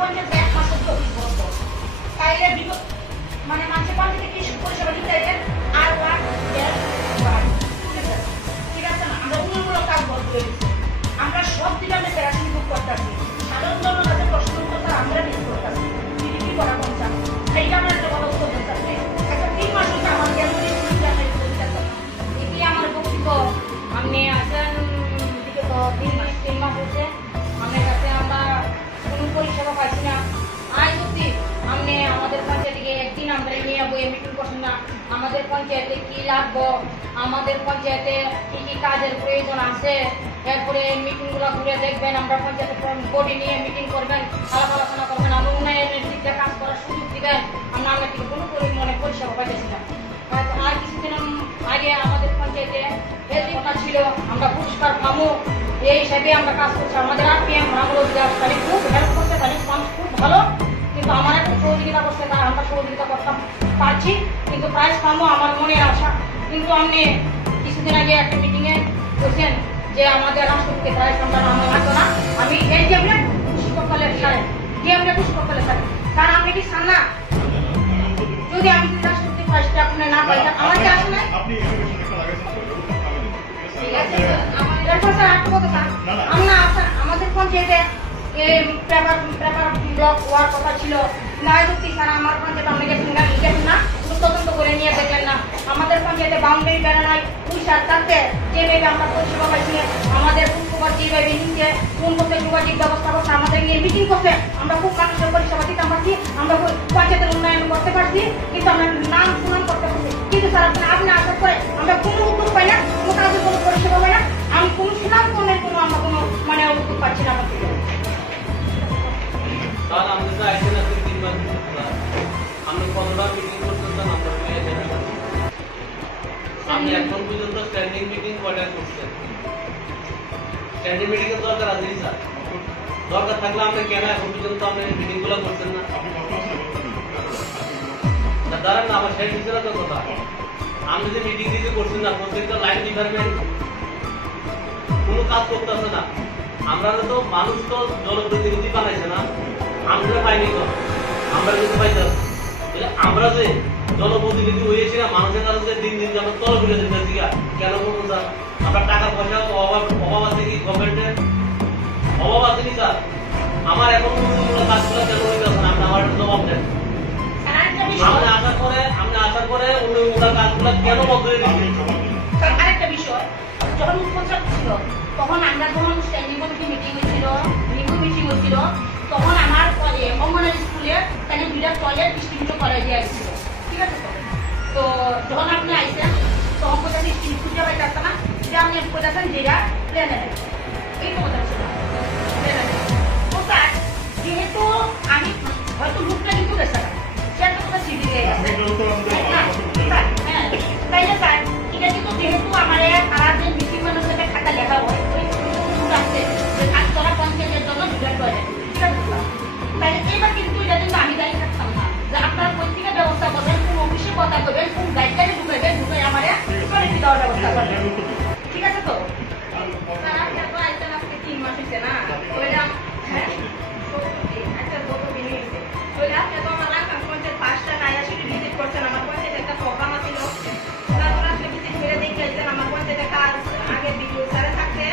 পঞ্চায়েত এক মাস অফিস বন্ধ তাইলে মানে মানুষের পঞ্চায়েতে কি পরিষেবা দিতে আর ওয়ার্ড ঠিক আছে না আমরা উন্নয়নমূলক কাজ বন্ধ করে দিচ্ছি আমরা সব দিকে আমরা প্যারাসিন বুক করতেছি সাধারণ জনগণের প্রশ্ন উত্তর আমরা ঠিক করতেছি কি করা পঞ্চায়েত এইটা আমরা একটা বড় উত্তর দিচ্ছি একটা 3 মাস হচ্ছে আমার কেমন এটি আমার বক্তব্য আপনি আসেন বিগত 3 মাস হচ্ছে আপনার কাছে আমরা কোনো পরিষেবা পাইছি না আজ অব্দি আপনি আমাদের পঞ্চায়েতে একদিন আমরা নিয়ে বইয়ে মিটিং করছেন না আমাদের পঞ্চায়েতে কি লাগবো আমাদের পঞ্চায়েতে কি কি কাজের প্রয়োজন আছে এরপরে মিটিংগুলো ঘুরে দেখবেন আমরা পঞ্চায়েতে বোর্ডে নিয়ে মিটিং করবেন আলাপ আলোচনা করবেন আমরা উন্নয়নের দিকটা কাজ করার সুযোগ দিবেন আমরা আপনার থেকে কোনো পরিমাণে পরিষেবা পাইতেছি না আর কিছুদিন আগে আমাদের পঞ্চায়েতে হেলথ কথা ছিল আমরা পুরস্কার পাবো এই হিসাবে আমরা কাজ করছি আমাদের আরপিএম রামলোক দাস তাহলে খুব হেল্প করছে তাহলে মানুষ খুব ভালো কিন্তু আমার একটু সহযোগিতা করছে তারা আমরা সহযোগিতা করতাম পারছি কিন্তু প্রাইজ পাবো আমার মনে আশা কিন্তু আপনি কিছুদিন আগে একটা মিটিংয়ে বলছেন যে আমাদের রাষ্ট্রপতি প্রাইজ আমরা নাম লাগতো না আমি এই যে আপনি পুষ্পকলে সারেন যে আপনি পুষ্পকলে সারেন স্যার আপনি কি চান না যদি আমি রাষ্ট্রপতি প্রাইজটা আপনি না পাইতাম আমার কি আসে না আমাদের পঞ্চায়েতে পেপার ব্লক হওয়ার কথা ছিল নায়কটি স্যার আমার পঞ্চায়েতে আপনি গেছেন না তদন্ত করে নিয়ে দেখলেন না আমাদের পঞ্চায়েতে বাউন্ডারি বেড়া নাই পুলিশার থাকতে যেভাবে আমরা পরিষেবা পাইছি আমাদের পুষ্পকর যেভাবে নিচে কোন করতে যোগাযোগ ব্যবস্থা করছে আমাদের নিয়ে মিটিং করছে আমরা খুব মানুষের পরিষেবা দিতে পারছি আমরা পঞ্চায়েতের উন্নয়ন করতে পারছি কিন্তু আমরা নাম সুনাম করতে পারছি কিন্তু স্যার আপনি আসার পরে আমরা কোনো উত্তর পাই না কোনো কাজের কোনো পরিষেবা পাই না আমি কোনো সুনাম করলে কোনো আমরা কোনো মানে উত্তর পাচ্ছি না আপনি এখন পর্যন্ত স্ট্যান্ডিং মিটিং কয়টা করছেন স্ট্যান্ডিং মিটিং এর দরকার আছে স্যার দরকার থাকলে আপনি কেন এখন পর্যন্ত আপনি মিটিং গুলো করছেন না দাঁড়ান না আমার শেষ হচ্ছে না তো কথা আপনি যে মিটিং দিতে করছেন না প্রত্যেকটা লাইন ডিপার্টমেন্ট কোনো কাজ করতেছে না আমরা তো মানুষ তো জনপ্রতিনিধি বানাইছে না আমরা পাইনি তো আমরা কিন্তু পাইতাম আমরা যে জনপ্রতিনিধি হয়েছি না মানুষের কাছে দিন দিন যখন তল ঘুরে যেতেছি কেন বলবো স্যার আমরা টাকা পয়সা অভাব আছে কি গভর্নমেন্টের অভাব আছে নি স্যার আমার এখন উন্নয়নমূলক কাজগুলো কেন হইতেছে না আপনি আমার জবাব দেন আপনি আসার পরে উন্নয়নমূলক কাজগুলো কেন বন্ধ হয়ে গেছে আরেকটা বিষয় যখন উৎপঞ্চায়েত ছিল তখন আমরা যখন স্ট্যান্ডিং কমিটি মিটিং হয়েছিল রিভিউ মিটিং হয়েছিল তখন আমার অঙ্গনওয়াড়ি স্কুলে তাহলে দুইটা টয়লেট ডিস্ট্রিবিউট করা দিয়ে আসছিল ঠিক আছে তো যখন আপনি আইসেন তখন কোথায় ডিস্ট্রিবিউট খুঁজে পাইতে আসছে না যে আপনি কোথাছেন যেটা প্লেনে এই তো কথা ছিল তো স্যার যেহেতু আমি হয়তো রুটটা কিন্তু গেছে না সে একটা কথা সিডি দিয়ে হ্যাঁ তাইলে স্যার এটা কিন্তু যেহেতু আমার তারা যে মিটিং মানুষের খাতা লেখা হয় ওই আছে যে কাজতলা পঞ্চায়েতের জন্য দুটা টয়লেট ঠিক আছে তাইলে এবার কিন্তু এটা কিন্তু আমি দাঁড়িয়ে থাকতাম না যে আপনার পত্রিকা ব্যবস্থা করবেন কোন অফিসে কথা করবেন কোন গাইডলাইনে ঢুকাইবেন ঢুকে আমার টয়লেট দেওয়ার ব্যবস্থা করবেন ঠিক আছে তো স্যার আপনি তো আইসেন আজকে 3 মাস হয়েছে না ওইটা হ্যাঁ একটা গত দিন হয়েছে ওইটা আপনি তো আমার রাখান পঞ্চায়েত 5টা নাইয়া সেটি ভিজিট করছেন আমার পঞ্চায়েতে একটা প্রোগ্রাম আছিল তারপর আপনি ভিজিট করে দেখে আসছেন আমার পঞ্চায়েতে কাজ আগে বিডিও স্যারে থাকতে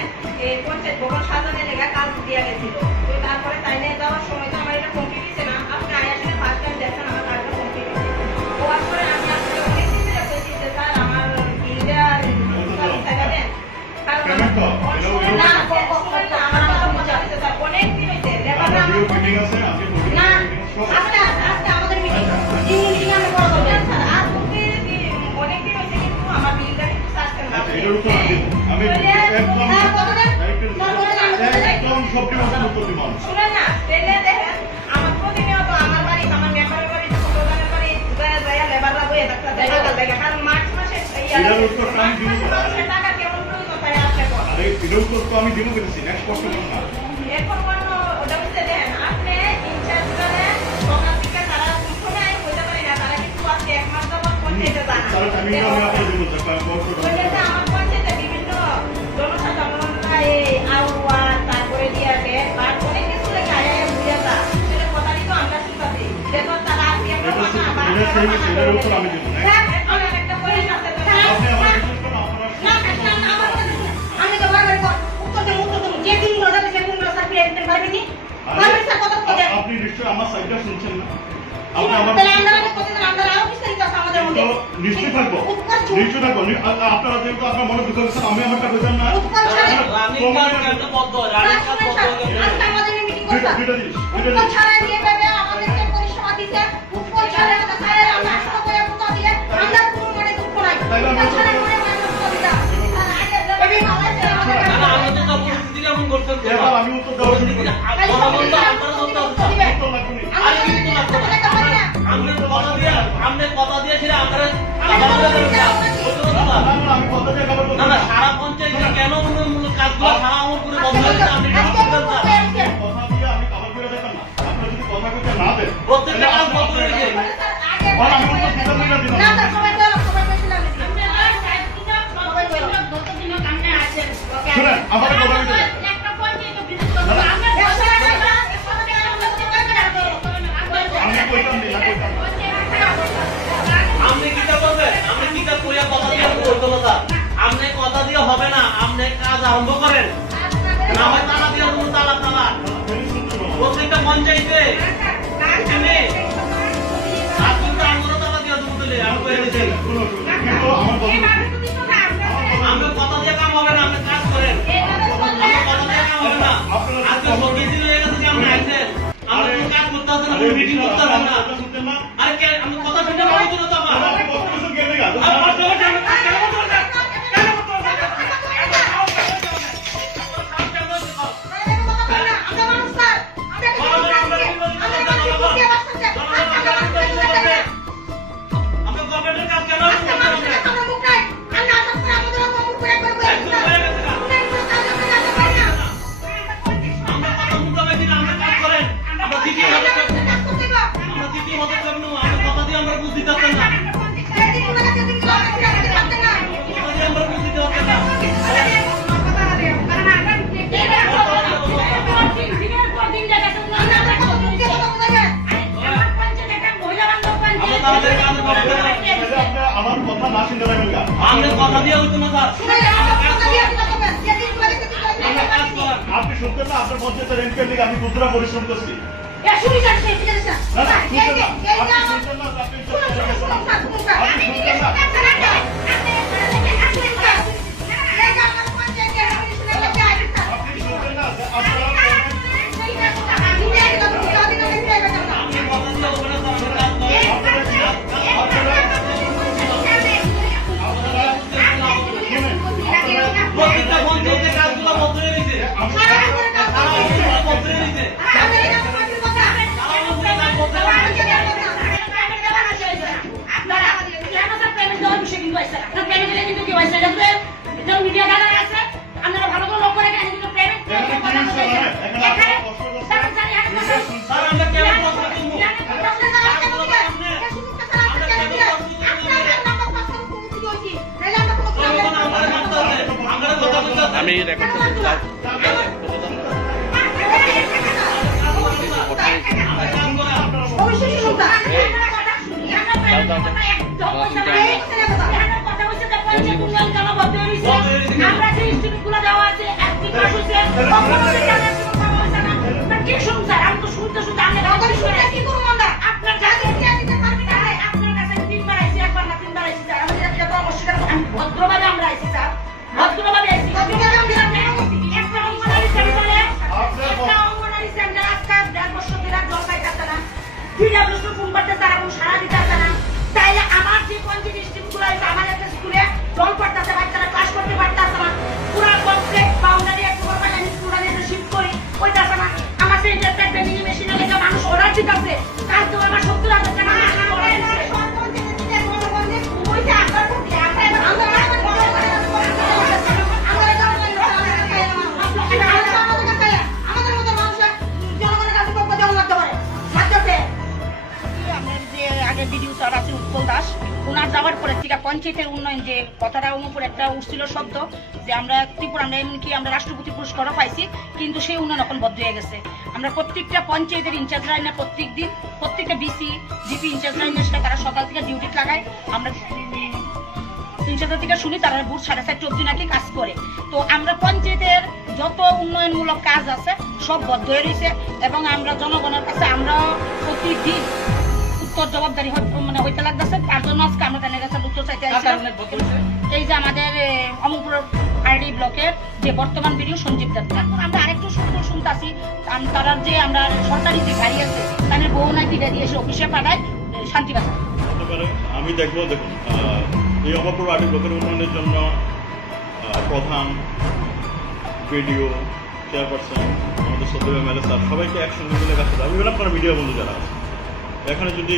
এই পঞ্চায়েত ভবন সাজানোর লেগে কাজ দিয়ে গেছিল তো তারপরে তাই নিয়ে যাওয়ার সময় তো আমার এটা কমপ্লিট হয়েছে না আপনি আয়া সেটা ফার্স্ট টাইম দেখছেন আমার কাজটা কমপ্লিট হয়েছে হওয়ার পরে আমি আপনাকে অনেক দিন ধরে বলছি যে স্যার আমার বিলটা টাকা দেন কারণ না আমার কথা মজা হয়েছে স্যার অনেক দিন হয়েছে লেবাররা না আজকে আমাদের মিটিং মিটিং আমি বড় করবো স্যার আর অনেক দিন হয়েছে কিন্তু আমার বিলটা কিন্তু সাসপেন্ড না শুনেন না ট্রেনে দেখেন আমার প্রতিনিয়ত আমার বাড়ি আমার মেম্বারের বাড়ি প্রধানের বাড়ি লেবাররা বইয়ে থাকতে দেখে কারণ মার্চ মাসে টাকা কেমন প্রয়োজন তাই আসলে আমি দিব পেরেছি নেক্সট কষ্ট না এখন ওটা বুঝতে দেন আপনি ইনচার্জ করে সকাল থেকে তারা শুনে আমি বলতে পারি না তারা কিন্তু আজকে 1 মাস যাবত পঞ্চায়েতে জানা আমার পঞ্চায়েতে বিভিন্ন জনসাধারণরা এই আউয়ার তারপরে দিয়াতে আর অনেক কিছু লেখা বুঝে যা সেটা সেই সেটার উত্তর আমি দেবো না স্যার, আমার একটা পরিবার আছে, স্যার। আপনি আমার বিশ্বাস করেন আপনারা না, না, না, আমার কথা শুনুন। আমি তো বারবার উত্তর দেবো। যে দিনগুলো যাবে, সেদিনগুলো স্যার পেয়ে দিতে পারবেনি? পারবেন স্যার, কথা বলতে? আপনি নিশ্চয়ই আমার সাইডটা শুনছেন না আপনি আমার তাহলে আমরা অনেক কথা বললাম, আমরা আরো বিস্তারিত আছে আমাদের মধ্যে। নিশ্চয় থাকবো উৎকর্ষ, নিশ্চয় থাকবো আপনারা যেহেতু আপনার মনে দুঃখ করছেন আমি আমারটা বুঝেন না উৎকর্ষ ছাড়াই- রানিং কাজ কেন বন্ধ হয়? রানিং কাজ বন্ধ হয়ে গেছে। আজকে আমাদের মিটিং দুইটা করতে দুইটা জিনিস উৎকল ছাড়াই যেভাবে আমাদেরকে পরিষেবা দিতে, উৎকল ছাড়াই আমাদের স্যারের আমরা আসলে করে বুঝা দিলে আমরা কোনো মানে দুঃখ নাই। উৎকল ছাড়াই করে মানে বুঝা দিতা। আর আগে যেভাবে ভালো ছিল আমাদের না, না, কাছে। আপনি তো পরিস্থিতি কেমন করছেন তো? এবার আমি উত্তর দেওয়া শুরু করি কথা বলতে আপনারা বলতে হবে। উত্তর লাগবে না আর কিন্তু লাগবে না। আপনি কথা দিয়ে সেটা আমরা বলতে হবে না। আমি কথা দিয়ে খবর না, না, সারা পঞ্চায়েতে কেন মূল কাজগুলো সারা আমল করে বন্ধ হয়েছে আপনি এটা বলতে চান? কথা দিয়ে আমি কাভার করে দেখান না আপনারা যদি কথা কইতে না দেন প্রত্যেকটা কাজ বন্ধ হয়ে গেছে। না স্যার, সবাই তো সবাই বলছিলাম শুনেন আমার কথা কইতে দেন। আমি কইতাম নি না কইতাম না। আপনি কি কাজ করবেন? আপনি কি কাজ কইয়া কথা দিয়ে আপনি করতে কথা? আপনি কথা দিয়ে হবে না, আপনি কাজ আরম্ভ করেন। না হয় তালা দিয়ে দেবো, তালা। প্রত্যেকটা পঞ্চায়েতে এখানে আর কিন্তু আমারও তালা দিয়ে দেবো দিলে, আমি কয়ে দিচ্ছি। শুনো, শুনো, কিন্তু আমার কথা আমরা কথা দিয়ে কাম হবে না, আপনি কাজ করেন। আমরা কথা দিয়ে কাম হবে না। আজকে সবকিছু হয়ে গেছে যে আপনি আইছেন। আমরা কোনো কাজ করতে হবে না, কোনো মিটিং করতে হবে না। শুনতেন না আরে কে আমি কথা শুনতে পাবো তো না তো আমার। আপনি কত কিছু গেলে গা আর কষ্ট হচ্ছে, আমি কেন করতে হবে? কেন করতে হবে? আপনি গভর্নমেন্টের কাজ কেন করতে হবে? আমরা কথা শুনতে হবে কিনা, আমরা কাজ করেন। আমরা দ্বিতীয় হতে চাই না। আমরা দ্বিতীয় হতে চাই না। আমরা কথা দিয়ে আমরা বুঝ দিতে পারতাম না। কথা দিয়ে আমরা বুঝ দিতে পারতাম না। আমরা তাদের কাজে করতে না। তাহলে আপনি আমার কথা না শুনতে পারবেন না আমরা কথা দিয়ে হইতো না স্যার। আমরা কাজ করেন। আপনি শুনতেন না আপনার পঞ্চায়েতের এনপিআর লিগে আমি দুধরা পরিশ্রম করছি না না শুনতেন না আপনি শুনতেন না আপনি শুনতেন না আপনি শুনতেন না যে আপনারা আপনি কথা দিয়ে হবে না স্যার, আমরা কাজ করেন। প্রত্যেকটা পঞ্চায়েতের কাজগুলো বন্ধ হয়ে গেছে। সারা অঞ্চল বন্ধ হয়ে গেছে। স্যার আমরা কেন প্রশ্ন করবো? তখন আমাদের মানতে হবে। আমরা কথা বলতে হবে। আমি রেকর্ড করতে চাই। আমরা কাজ করা। আমরা যে ইনস্টিটিউটগুলো দেওয়া আছে একটি মাস হচ্ছে কি সংসার আমি তো শুনতে শুনতে কি করবো আমরা আপনার কাছে দিতে পারবি না আপনার কাছে তিনবার আইসি একবার না তিনবার আইসি স্যার আমাদের একটা পরামর্শ দেন ভদ্রভাবে আমরা আইসি স্যার ভদ্রভাবে আইসি একটা অঙ্গনারী সেন্টারে একটা অঙ্গনারী সেন্টার আজকে 1.5 বছর ধরে জল পাইতেছে না পিডব্লিউসি ফোন করতে তারা কোনো সাড়া দিতেছে না তাইলে আমার যে পঞ্চায়েত স্কুলগুলো আছে আমার একটা স্কুলে জল পড়তেছে বাচ্চারা ক্লাস করতে পারতেছে না পুরো কমপ্লেক্স বাউন্ডারি একটা বড় আমি স্টুডেন্টদের শিফট করি ওইটাছে না আমার সেন্টার প্যাড বেন্ডিং মেশিনে লেগে মানুষ অর্ডার দিতেছে কাজ তো আমার 70,000 টাকা অর্ডার দিতেছে আগে ভিডিও স্যার আছে উৎপল দাস ওনার যাওয়ার পরে থেকে পঞ্চায়েতের উন্নয়ন যে কথাটা উপর একটা উঠছিল শব্দ যে আমরা ত্রিপুরা আমরা এমনকি আমরা রাষ্ট্রপতি পুরস্কারও পাইছি, কিন্তু সেই উন্নয়ন এখন বদ্ধ হয়ে গেছে। আমরা প্রত্যেকটা পঞ্চায়েতের ইনচার্জ লাইনে প্রত্যেক দিন প্রত্যেকটা ডিসি জিপি ইনচার্জ লাইনের সাথে তারা সকাল থেকে ডিউটি লাগায়। আমরা 300 থেকে শুনি তারা ভোর 4:30 অবধি নাকি কাজ করে। তো আমরা পঞ্চায়েতের যত উন্নয়নমূলক কাজ আছে সব বদ্ধ হয়ে রয়েছে এবং আমরা জনগণের কাছে আমরা প্রতিদিন উত্তর জবাবদারি হইতে লাগতেছে। তার জন্য আজকে আমরা তাদের কাছে উত্তর চাইতে আসছিলাম। এই যে আমাদের অমরপুর আরডি ব্লকের যে বর্তমান বিডিও সঞ্জীব দত্ত, আমরা আরেকটু শুনতেছি তারা যে আমরা সরকারি যে গাড়ি আছে তাদের বউ নাকি দিয়ে এসে অফিসে পাঠায় শান্তি বাসা। আমি দেখবো, দেখুন এই অমরপুর আরডি ব্লকের উন্নয়নের জন্য প্রধান, বিডিও, চেয়ারপারসন, আমাদের সদ্য এমএলএ স্যার সবাইকে একসঙ্গে মিলে কাজ করতে হবে। আপনারা মিডিয়া বন্ধু যারা আছে, এখানে যদি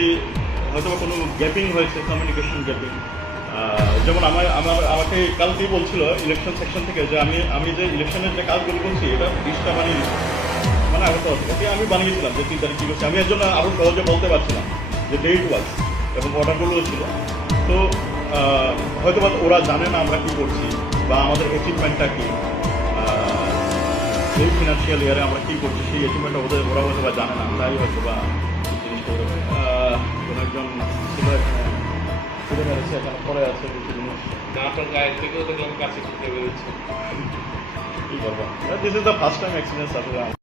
হয়তো কোনো গ্যাপিং হয়েছে, কমিউনিকেশন গ্যাপিং, যেমন আমাকে কালকেই বলছিল ইলেকশন সেকশন থেকে যে আমি যে ইলেকশনের যে কাজগুলো করছি এটা 20টা বানিয়ে দিচ্ছি, মানে আমি বানিয়েছিলাম যে 3 তারিখ কী করছি। আমি এর জন্য আরও সহজে বলতে পারছিলাম যে ডেট ওয়াইজ এবং অর্ডারগুলোও ছিল। তো হয়তো ওরা জানে না আমরা কী করছি বা আমাদের অ্যাচিভমেন্টটা কী, এই ফিনান্সিয়াল ইয়ারে আমরা কী করছি সেই অ্যাচিভমেন্টটা ওরা হয়তো বা জানে না, তাই হয়তো বা জিনিসটা কোনো একজন ছিল এখানে ফিরে মেরেছে, এখানে পরে আছে কিছু জিনিস আপনার গায়ের থেকেও দেখলাম কাছে বেরোচ্ছে। কী করবো, this is the first time experience আসলে।